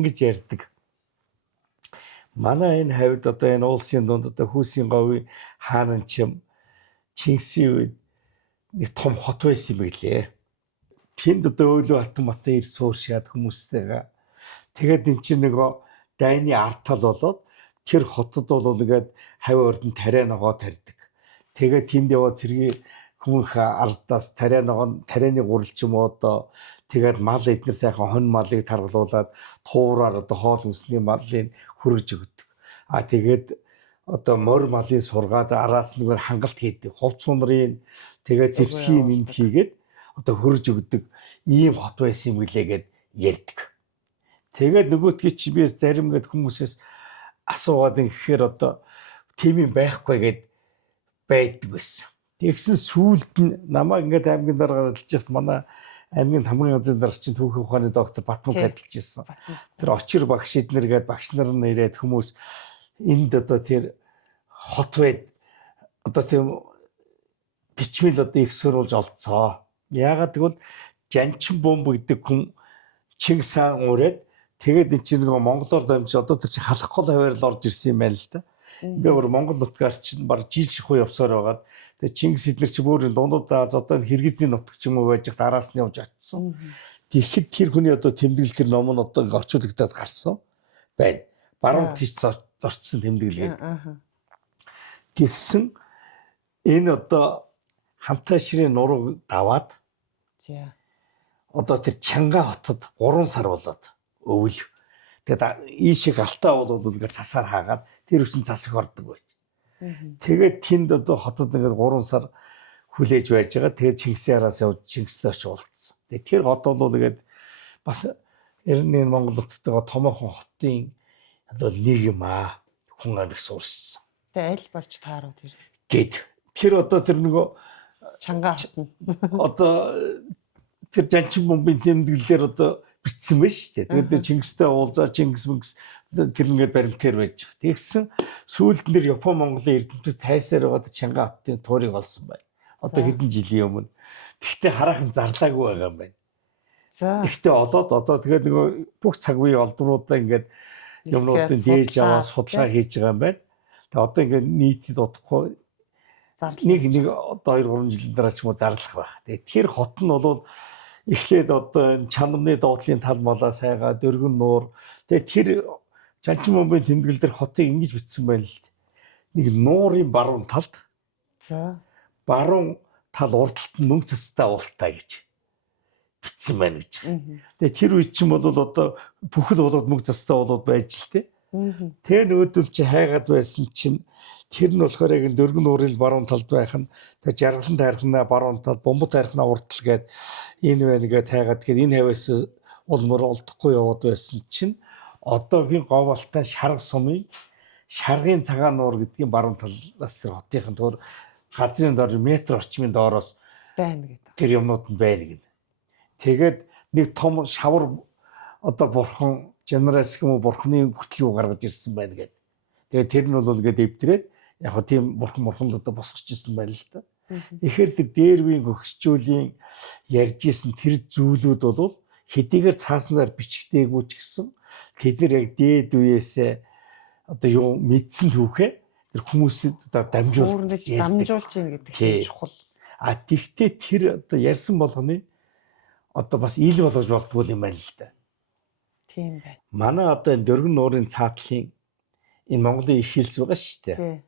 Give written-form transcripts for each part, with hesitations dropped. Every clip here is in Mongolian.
ингэж ярьдаг. Манай энэ хавьд одоо энэ улсын дунд одоо Хүүсийн говийн хаанан чим Чингисийн үед нэг том хот байсан юм билээ. Тэнд одоо өөлөө хатан матаа ир сууршаад хүмүүстэйгээ. Тэгээд эн чинь нөгөө дайны ард тал болоод тэр хотод бол ингээд хавь ордон тариа ногоо тарьдаг. Тэгээд тэнд яваа цэргийн хүмүүнх ардаас тарианы гурал ч юм уу одоо тэгээд мал эднэр сайхан хон малыг таргалуулад туураар одоо хоол хүнсний малыг хөргөж өгдөг. Тэгээд одоо морь малын сургаад араас нэг хангалт хийдэг. Хувц сунрын тэгээд зэвсгийн энд хийгээд одоо хөргөж өгдөг ийм хот байсан юм гэлээ гэд ярьдаг. Тэгээд нөгөөдгий чи би зарим гээд хүмүүсээс асуугаад ингэхээр одоо тийм юм байхгүй гэд байдаг байсан. Тэгсэн сүүлд нь намайг ингээд аймгийн дараагаар ажиллаж байхад манай аймгийн хамрын газрын дарга чинь түүхийн ухааны доктор Батмунх ажиллаж ирсэн. Тэр очир багш эднэр гээд багш нар нь ирээд хүмүүс энд одоо тэр хот байд одоо тийм бичмэл одоо их сурвалж олцоо. Яагаад гэвэл Жанчин бомб гэдэг хүн Чингис хаан ураад тэгээд энэ чинь нөгөө монголоор дамжиж одоо тэр чинь халах гол хаваар л орж ирсэн юм байна л да. Ингээ бүр монгол нутгаар чинь баг жил шихуу явсаар байгаад тэгээд Чингис эднэр чи бүр дундуудаа одоо Хэргэзийн нутаг ч юм уу байж араас нь явж очсон. Тэгэхэд тэр хүний одоо тэмдэглэл тэр ном нь одоо орчуулагдаад гарсан байна. Баруун тийш зорчсон тэмдэглэл гэдэг. Тэгсэн энэ одоо Хамтай ширийн нурууг даваад одоо тэр Чанга хотод 3 сар болоод өвөл. Тэгээд ийшээ галтаа бол ингээд цасаар хаагаад тэр хүчин цас их ордог байж. Тэгээд тэнд одоо хотод ингээд 3 сар хүлээж байж байгаа. Тэгээд Чингисийн араас явж Чингистэй ч уулзсан. Тэгээд тэр хот бол ингээд бас эрдэнэ Монгол нутгатайгаа томоохон хотын одоо нэг юм хүн амиг суурсан. Тэгээд аль болж тааруу тэр. Гэт тэр одоо тэр нөгөө Чанга хотно. Одоо тэр Жанчин бомбын тэмдэглэлээр одоо бичсэн байна шүү дээ. Тэгээд Чингистэй уулзаа Чингис тэр ингээд баримтаар байж байгаа. Тэгсэн сүүлд нь Япон Монголын эрдэмтэд тайсаар байгаад Чанга хотын туурыг олсон байна. Одоо хэдэн жилийн өмнө. Тэгтээ хараахан зарлаагүй байгаа юм байна. За. Тэгтээ олоод одоо тэгээд нөгөө бүх цаг үеийн олдруудаа ингээд юмнуудын дээж аваа судалгаа хийж байгаа юм байна. Тэгээд одоо ингээд нийтэд удахгүй нэг одоо 2-3 жилийн дараа ч юм уу зарлах байх. Тэгээд тэр хот нь бол эхлээд одоо чанамны доотлын тал малаа сайгаа дөргөн нуур. Тэгээд тэр Жанчин бомбын тэмдэглэл дээр хотыг ингэж бичсэн байна л. Нэг нуурын баруун талд. За. Баруун тал урдталт нь мөнгө цастай уултаа гэж бичсэн байна гэж. Тэгээд тэр үе чинь бол одоо бүхэл болоод мөнгө цастай болоод байж л тээ. Тэгээ нөөдөл чи хайгаад байсан чинь тэр нь болохоор яг дөргөн нуурын баруун талд байх нь тэгээ жаргалан тайрхнаа баруун тал бомбот тайрхнаа уртал гээд энэ байна гээд хайгаад тэгээд энэ хавьяас улмөр олдохгүй яваад байсан чинь одоогийн говьалтай шарга сумын шаргын цагаан нуур гэдгийн баруун талаас тэр хотынхын төр газрын дор метр орчмын доороос байна гэдэг. Тэр юмнууд нь байна гэнэ. Тэгээд нэг том шавар одоо бурхан Жанараас юм бурхны хүртлийг гаргаж ирсэн байна гэдэг. Тэгээд тэр нь бол ингээд эвдрээд яг хөө тийм бурхан одоо босгож ирсэн байна л да. Тэгэхээр тэр дээрвийн гөгсчүүлийн ярьж исэн тэр зүйлүүд бол хэдийгээр цааснаар бичигдээгүй ч гэсэн тэдэр яг дээд үеэсээ одоо юу мэдсэн түүхээ тэр хүмүүсэд одоо дамжуулж ийн гэдэг чухал. А тэгтээ тэр одоо ярьсан болгоны одоо бас ил болгож болдгүй юм байна л да. Тийм байна. Манай одоо энэ дөргөн нуурын цаатлын энэ Монголын их хэлс байгаа шүү дээ.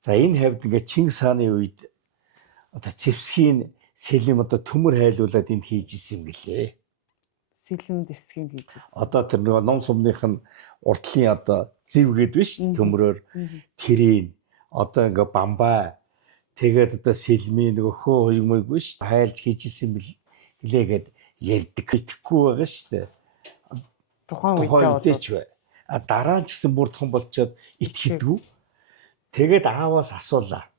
За энэ хавьд ингээд Чингис хааны үед одоо зэвсгийн сэлэм одоо төмөр хайлуулад энд хийж исэн юм гэлээ. Сэлэм зэвсгийн хийж исэн. Одоо тэр нөгөө ном сумных нь уртлын одоо зэв гэдэг биш төмрөөр тэрийн одоо ингээд бамбай тэгээд одоо сэлмийн нөгөө хөө хоёмойг биш хайлж хийж исэн юм гэлээ гэд ярьдаг итгэхгүй байгаа шүү дээ. Тухайн үедээ ч бай. А дараа нь ч гэсэн бүр том болчоод итгэдэггүй. Тэгээд ааваас асуулаа.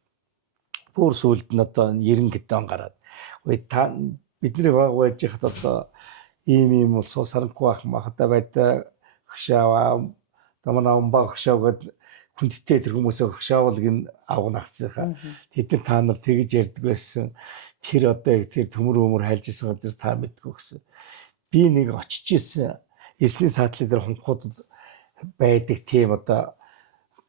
Бүр сүлд нь одоо 90 гэдэн гараад. Та бидний баг байж хат одоо ийм улсуу сарангүй ах махта байда хөшаава тамана умба хөшаавгээд хүндтэй тэр хүмүүсээ хөшаавал гин авах нагцсайхаа. Тэд та нар тэгж ярьдаг байсан. Тэр одоо тэр төмөр өмөр хайлж байгаа тэр та мэдгүй гэсэн. Би нэг очиж исэн. элсний саатлын дээр хонхуудад байдаг тийм одоо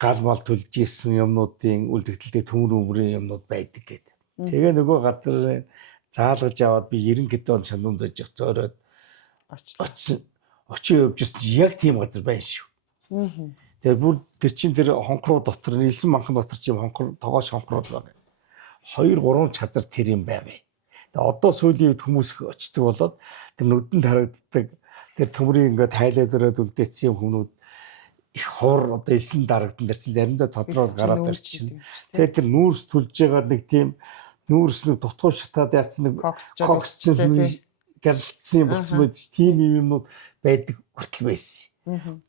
гал мал төлж исэн юмнуудын үлдэгдэлтэй төмөр өмрийн юмнууд байдаг гэдэг. Тэгээ нөгөө газар заалгаж аваад би 90 гэдэн шандунд байж зөөрөөд очиж явжсэн яг тийм газар байна шүү. Тэгээ бүр тэр чин тэр хонхруу дотор нэлсэн манхан дотор чи хонхор тогоош хонхрууд байгаа. 2-3 газар тэр юм байгаа. Тэгээ одоо сүүлийн үед хүмүүс очдөг болоод тэр нүдэнд харагддаг тэр төмрийн ингээд хайлаад өрөөд үлдээсэн хүмүүс их хор одоо элсэн дарагдан дээр чинь заримдаа тодорхой гараад ирчихсэн. Тэгээ тэр нүүрс төлж байгаа нэг тийм нүүрс нэг дутгуй шатаад яатсан нэг кокс чинь гэлцсэн болцсон байд. Тийм юмнууд байдаг хүртэл байсан.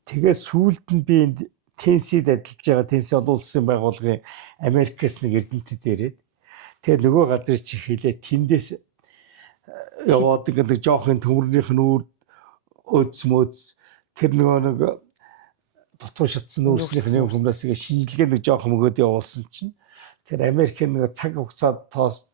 Тэгээ сүүлд нь би энд Тенсид ажиллаж байгаа Тенси олон улсын байгууллагын Америкээс нэг эрдэмтэд ирээд тэгээ нөгөө газрыг чи хэлээ тэндээс яваад ингээд жоохон төмөрнийх нь өөдс тэр нөгөө нэг дутуу шатсан нүүрснийх нь хүмүүст шинжилгээ нэг жоохон өгөөд явуулсан чинь тэр Америкийн нэг цаг хугацаад тоос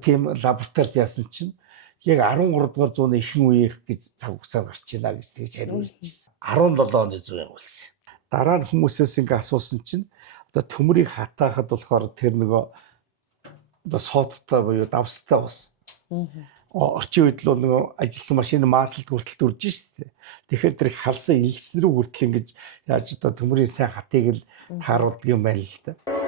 тийм лабораторид яасан чинь яг 13 дугаар зууны ихэнх үеийнх гэж цаг хугацаа гарч ийна гэж тэгж хариулжсэн. 17 оны зуун явуулсан. Дараа нь хүмүүсээс ингээ асуусан чинь одоо төмрийг хатаахад болохоор тэр нөгөө одоо сооттой буюу давстай бас. Орчин үед л нөгөө ажилласан машины маасалд хүртэл дүрж штэ. Тэгэхээр тэр халсан элс рүү хүртэл ингэж яаж одоо төмрийн сайн хатыг л тааруулдаг юм байна л да.